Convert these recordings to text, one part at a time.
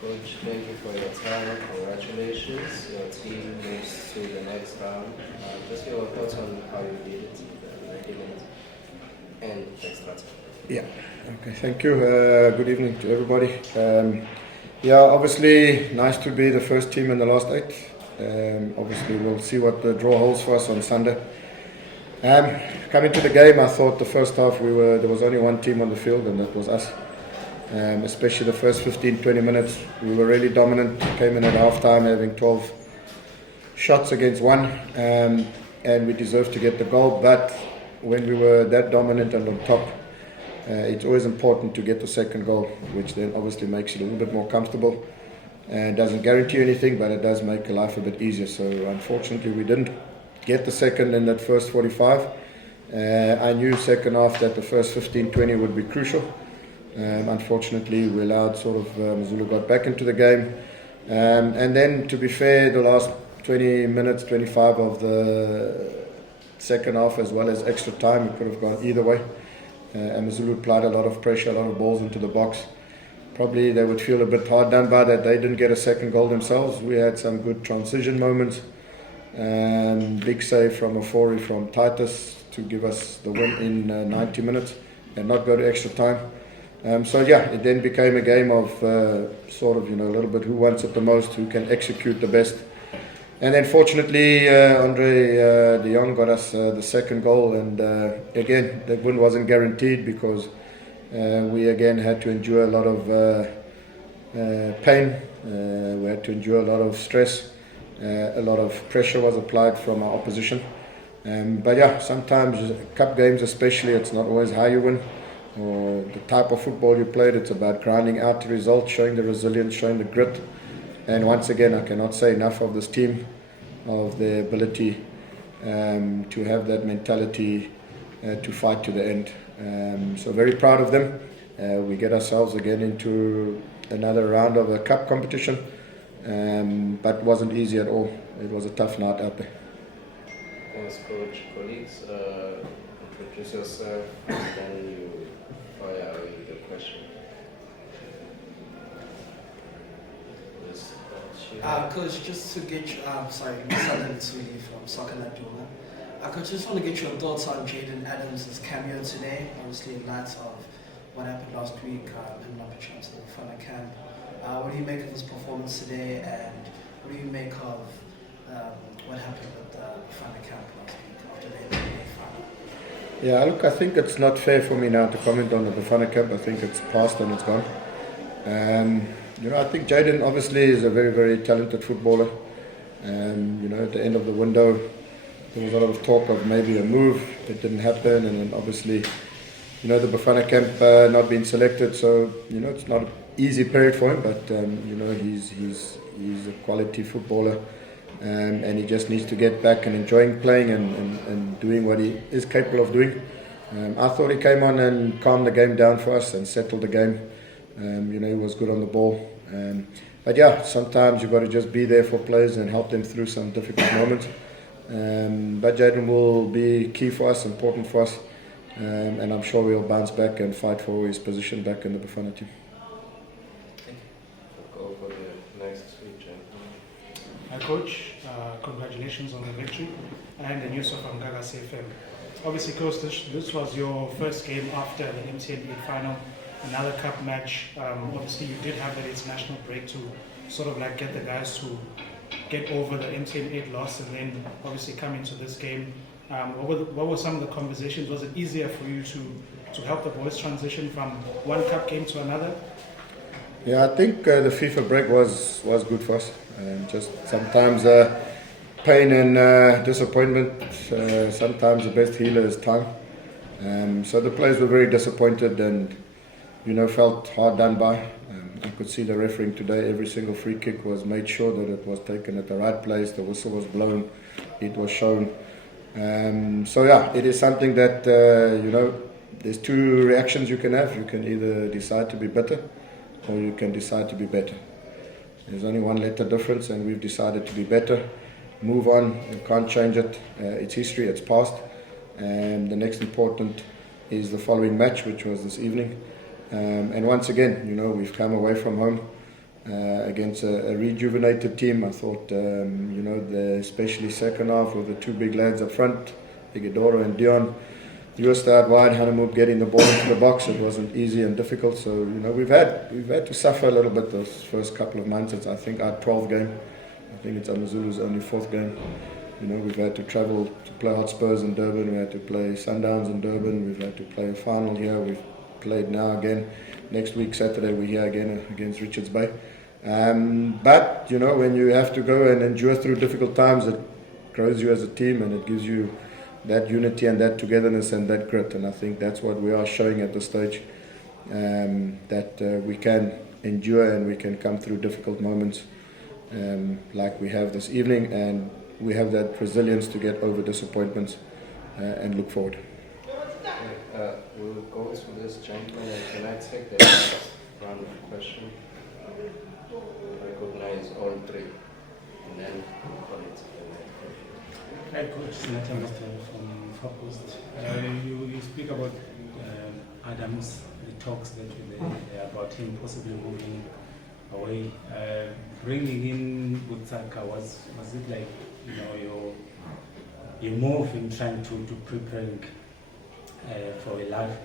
Coach, thank you for your time. Congratulations. Your team moves to the next round. Just your thoughts on how you did it in the 90 minutes and extra time. Yeah, okay, thank you. Good evening to everybody. Obviously, nice to be the first team in the last 8. Obviously, we'll see what the draw holds for us on Sunday. Coming to the game, I thought the first half there was only one team on the field, and that was us. Especially the first 15-20 minutes, we were really dominant. Came in at half-time having 12 shots against 1, and we deserved to get the goal. But when we were that dominant and on top, it's always important to get the second goal, which then obviously makes it a little bit more comfortable and doesn't guarantee anything, but it does make life a bit easier. So unfortunately we didn't get the second in that first 45. I knew second half that the first 15-20 would be crucial. Unfortunately we allowed AmaZulu got back into the game, and then to be fair, the last 20 minutes, 25 of the second half as well as extra time, it could have gone either way. AmaZulu applied a lot of pressure, a lot of balls into the box. Probably they would feel a bit hard done by that they didn't get a second goal themselves. We had some good transition moments. Big save from a from Titus to give us the win in 90 minutes and not go to extra time. It then became a game of a little bit who wants it the most, who can execute the best. And then fortunately, Andre Jong got us the second goal, and again, the win wasn't guaranteed because we again had to endure a lot of pain. We had to endure a lot of stress. A lot of pressure was applied from our opposition. Sometimes cup games especially, it's not always how you win or the type of football you played. It's about grinding out the result, showing the resilience, showing the grit. And once again, I cannot say enough of this team, of their ability to have that mentality to fight to the end. So very proud of them. We get ourselves again into another round of a cup competition, but it wasn't easy at all. It was a tough night out there. Thanks, Coach. Colleagues, introduce yourself and then you fire away the question. Coach, just to get you, from Soccer Ladula. Coach, just want to get your thoughts on Jayden Adams' cameo today, obviously in light of what happened last week in Champs in the Bafana camp. What do you make of his performance today, and what do you make of what happened at the Bafana camp last week after the MTN final? Yeah, look, I think it's not fair for me now to comment on the Bafana camp. I think it's past and it's gone. I think Jayden obviously is a very, very talented footballer. At the end of the window, there was a lot of talk of maybe a move. It didn't happen, and then obviously, the Bafana camp not being selected. So, it's not an easy period for him, but he's a quality footballer, and he just needs to get back and enjoying playing and doing what he is capable of doing. I thought he came on and calmed the game down for us and settled the game. He was good on the ball. Sometimes you've got to just be there for players and help them through some difficult moments. But Jayden will be key for us, important for us. And I'm sure we'll bounce back and fight for his position back in the Bafana team. Go for the next speech. Coach, congratulations on the victory and the news of Mgaga CFM. Obviously, Coach, this was your first game after the MTN final. Another cup match. Obviously, you did have that international break to get the guys to get over the MTN 8 loss, and then obviously come into this game. What were some of the conversations? Was it easier for you to help the boys transition from one cup game to another? Yeah, I think the FIFA break was good for us. Just sometimes pain and disappointment. Sometimes the best healer is time. So the players were very disappointed and felt hard done by. I could see the refereeing today. Every single free kick was made sure that it was taken at the right place. The whistle was blown. It was shown. It is something that there's two reactions you can have. You can either decide to be better, or you can decide to be better. There's only one letter difference, and we've decided to be better. Move on. You can't change it. It's history. It's past. And the next important is the following match, which was this evening. And once again, we've come away from home against a rejuvenated team. I thought, especially second half with the two big lads up front, Igedoro and Dion. You start wide, Hanemoop getting the ball into the box. It wasn't easy and difficult. So we've had to suffer a little bit those first couple of months. It's I think our 12th game. I think it's AmaZulu's only 4th game. We've had to travel to play Hotspurs in Durban. We had to play Sundowns in Durban. We've had to play a final here. We've played now again. Next week Saturday we're here again against Richards Bay. But when you have to go and endure through difficult times, it grows you as a team and it gives you that unity and that togetherness and that grit, and I think that's what we are showing at this stage, that we can endure and we can come through difficult moments like we have this evening, and we have that resilience to get over disappointments and look forward. We'll go through this gentleman. Can I take the last round of question? Recognize all three and then call it. Hi, Coach Sinatra from Focused. You speak about Adams, the talks that were about him possibly moving away. Bringing in Butsaka, was it like your move in trying to preparing for a life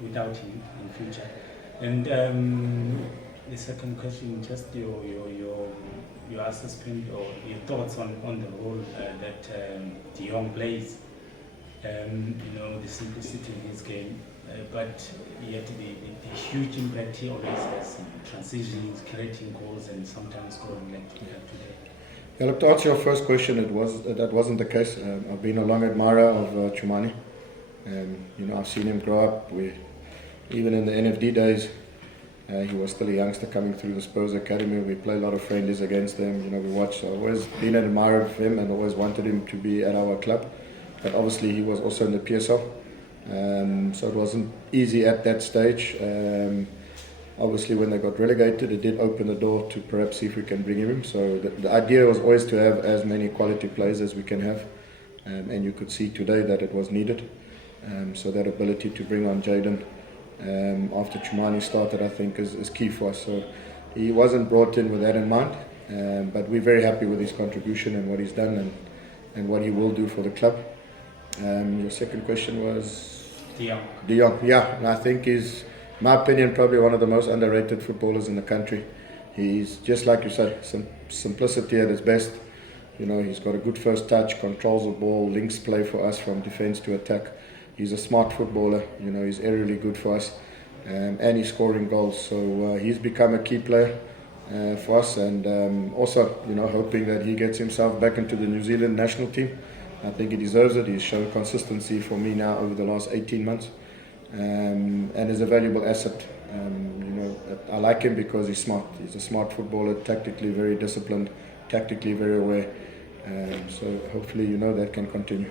without him in future? And the second question, just your assessment or your thoughts on the role that Jong plays. The simplicity in his game, but yet the huge impact he always has in transitions, creating goals, and sometimes scoring like we have today. Yeah, look, to answer your first question, that wasn't the case. I've been a long admirer of Chumani. I've seen him grow up. Even in the NFD days, he was still a youngster coming through the Spurs Academy. We played a lot of friendlies against them. We watched. I've always been an admirer of him and always wanted him to be at our club. But obviously he was also in the PSL. So it wasn't easy at that stage. Obviously when they got relegated, it did open the door to perhaps see if we can bring him in. So the idea was always to have as many quality players as we can have. And you could see today that it was needed. So that ability to bring on Jayden after Chumani started, I think, is key for us. So he wasn't brought in with that in mind, but we're very happy with his contribution and what he's done and what he will do for the club. Your second question was? De Jong. Yeah, and I think he's, in my opinion, probably one of the most underrated footballers in the country. He's just like you said, simplicity at his best. He's got a good first touch, controls the ball, links play for us from defence to attack. He's a smart footballer, he's aerially good for us, and he's scoring goals. So he's become a key player for us, and also, hoping that he gets himself back into the New Zealand national team. I think he deserves it. He's shown consistency for me now over the last 18 months, and is a valuable asset. I like him because he's smart. He's a smart footballer, tactically very disciplined, tactically very aware. So hopefully, that can continue.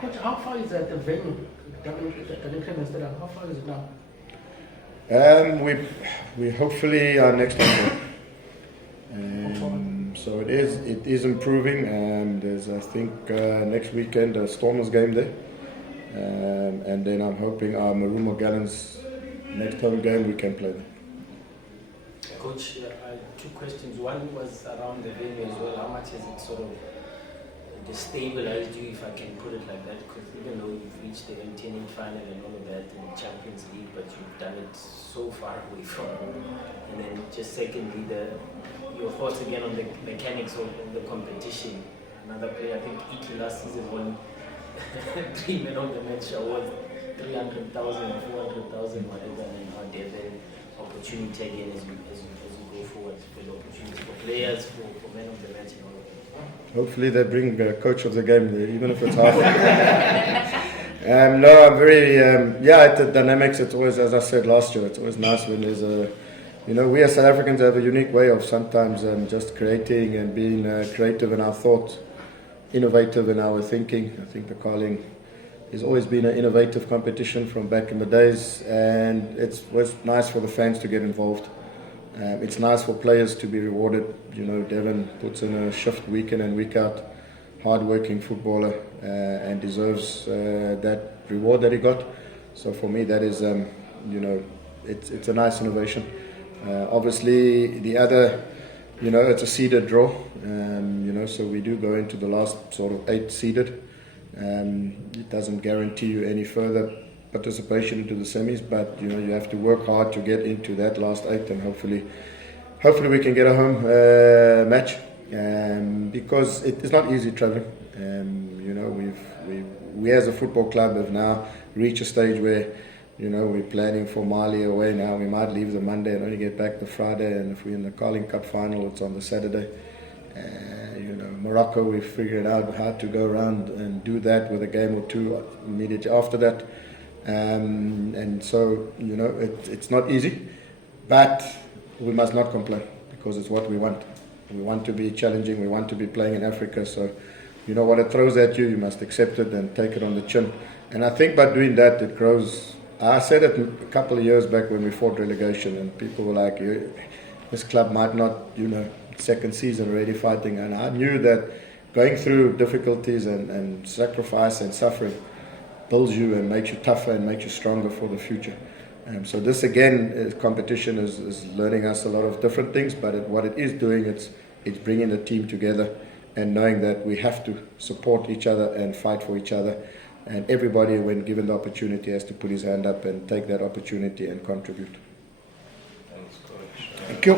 Coach, how far is the venue? How far is it now? We hopefully are next week. So it is improving. There's I think next weekend a Stormers game there, and then I'm hoping our Marumo Gallants next home game we can play them. Coach, two questions. One was around the venue as well. How much has it sort of destabilized you, if I can put it like that? Because even though you've reached the MTN final and all of that in the Champions League, but you've done it so far away from home. And then just secondly, your thoughts again on the mechanics of the competition. Another player, I think Iki last season won 3 men of the match awards, 300,000, 400,000, whatever, and now Devon opportunity again as you go forward with opportunity for players, for men of the match and all of that. Hopefully they bring a coach of the game there, even if it's half. No, I'm very, at the dynamics, it's always, as I said last year, it's always nice when there's a, we as South Africans have a unique way of sometimes just creating and being creative in our thoughts, innovative in our thinking. I think the Carling has always been an innovative competition from back in the days, and it was nice for the fans to get involved. It's nice for players to be rewarded. Devon puts in a shift week in and week out, hard-working footballer, and deserves that reward that he got. So for me, that is, it's a nice innovation. Obviously, the other, it's a seeded draw, so we do go into the last sort of 8 seeded. It doesn't guarantee you any further participation into the semis, but you have to work hard to get into that last 8, and hopefully we can get a home match, because it's not easy traveling. We as a football club have now reached a stage where we're planning for Mali away now. We might leave the Monday and only get back the Friday, and if we're in the Carling Cup final, it's on the Saturday. Morocco, we've figured out how to go around and do that with a game or 2 immediately after that. And so, it's not easy, but we must not complain, because it's what we want. We want to be challenging, we want to be playing in Africa, so what it throws at you, you must accept it and take it on the chin. And I think by doing that, it grows. I said it a couple of years back when we fought relegation, and people were like, this club might not, second season already fighting. And I knew that going through difficulties and sacrifice and suffering builds you and makes you tougher and makes you stronger for the future. So this again, competition is learning us a lot of different things, but what it is doing, it's bringing the team together and knowing that we have to support each other and fight for each other. And everybody, when given the opportunity, has to put his hand up and take that opportunity and contribute. Thanks, Coach. Thank you.